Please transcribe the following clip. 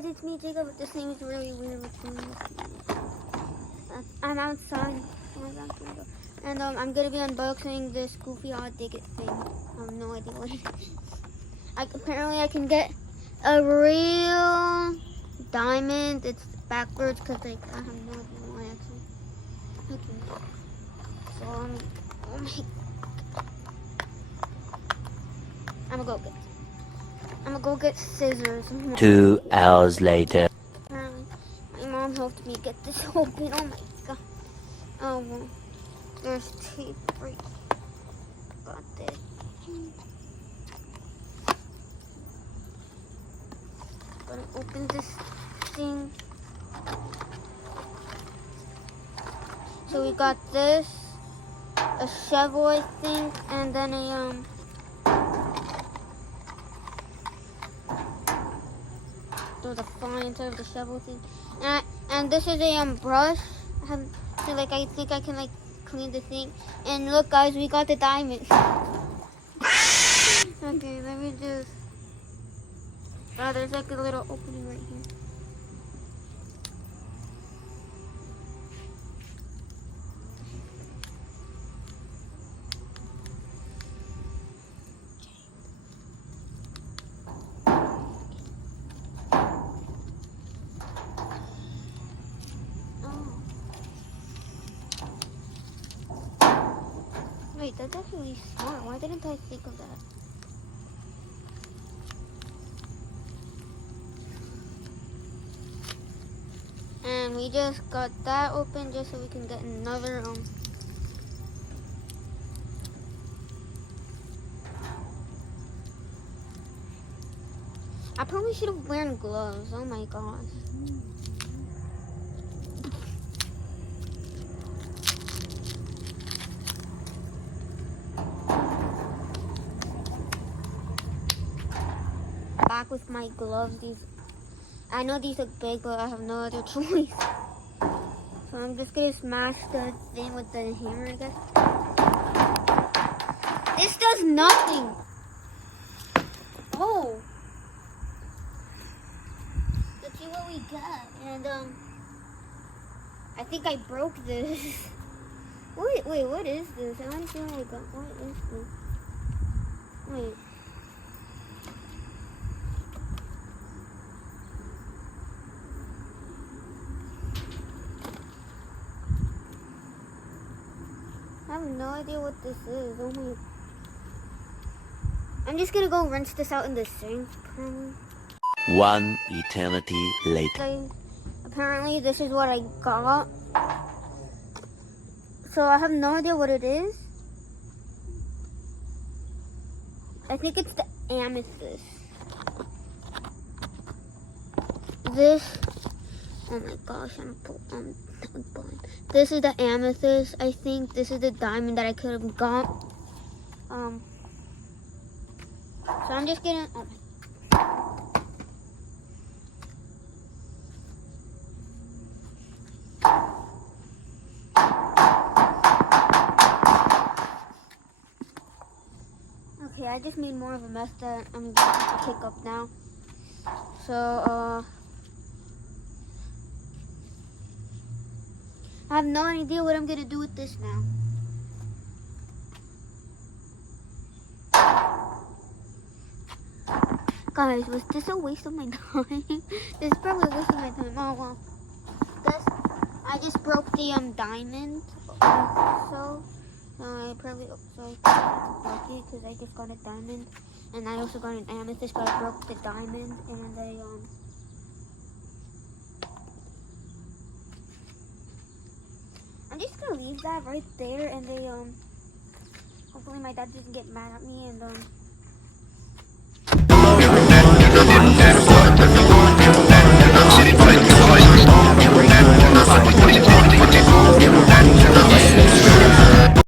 guys, it's me, Jacob. This thing is really weird. I'm outside. And I'm gonna be unboxing this goofy odd ticket thing. I have no idea what it is. Apparently I can get a real diamond. It's backwards because like I have no idea why actually. Okay. So oh my, I'm gonna go get scissors. 2 hours later. Apparently, my mom helped me get this open. Oh my god. Oh well. There's tape right. Got this. Gonna open this thing. So we got this, a shovel I think, and then a there's a fly inside of the shovel thing. And this is a brush. So like I think I can like clean the thing. And look guys, we got the diamond. Okay, let me just. Oh, there's like a little opening right here. Wait, that's actually smart. Why didn't I think of that? And we just got that open just so we can get another I probably should have worn gloves. Oh my gosh. Back with my gloves. I know these look big, but I have no other choice. So I'm just gonna smash the thing with the hammer, I guess. This does nothing. Oh. Let's see what we got. And I think I broke this. Wait, what is this? I want to see what I got. What is this? Wait. I have no idea what this is. Oh my. I'm just gonna go rinse this out in the sink. Probably. 1 eternity later. Apparently this is what I got. So I have no idea what it is. I think it's the amethyst. This. Oh my gosh, I'm blind. This is the amethyst. I think this is the diamond that I could have got. So I'm just gonna. Oh. Okay, I just made more of a mess that I'm gonna have to pick up now. So I have no idea what I'm gonna do with this now. Guys, was this a waste of my time? This is probably a waste of my time. Oh well. I just broke the diamond. So I probably broke it because I just got a diamond, and I also got an amethyst, but I broke the diamond and I'm just gonna leave that right there, and hopefully my dad doesn't get mad at me, and